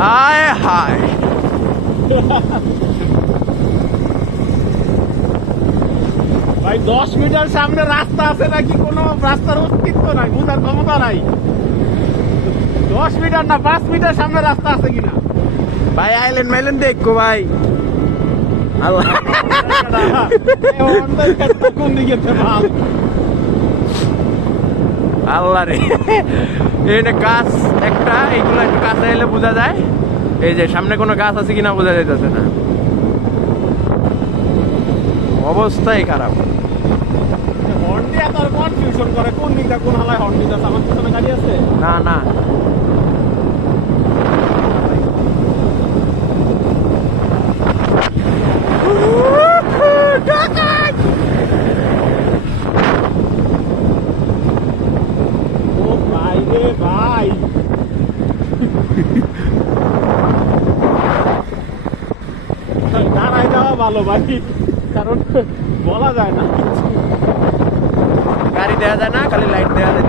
হায় হায় ভাই 10 মিটার সামনে রাস্তা আছে নাকি কোনো রাস্তার অস্তিত্ব নাই, বুঝার ক্ষমতা নাই। 10 মিটার না 5 মিটার সামনে রাস্তা আছে কিনা। ভাই আইলেন মাইলেন দেখো ভাই। আল্লাহ কোন দিকে ভাল আল্লাহ রে, এখানে গাছ একটা, এইগুলো একটু কাছে এলে বোঝা যায়। এই যে সামনে কোনো গাছ আছে কিনা বোঝা যাইতেছে না, অবস্থাই খারাপ। হর্ন দিয়ে তার কনফিউশন করে কোন দিকটা কোন হালায় হর্ন দিতে আছে। আমার পিছনে গাড়ি আছে না না ও ভাই রে ভাই, দাঁড়াই যাওয়া ভালো ভাই, কারণ বলা যায় না। গাড়ি দেওয়া যায় না, খালি লাইট দেওয়া যায়।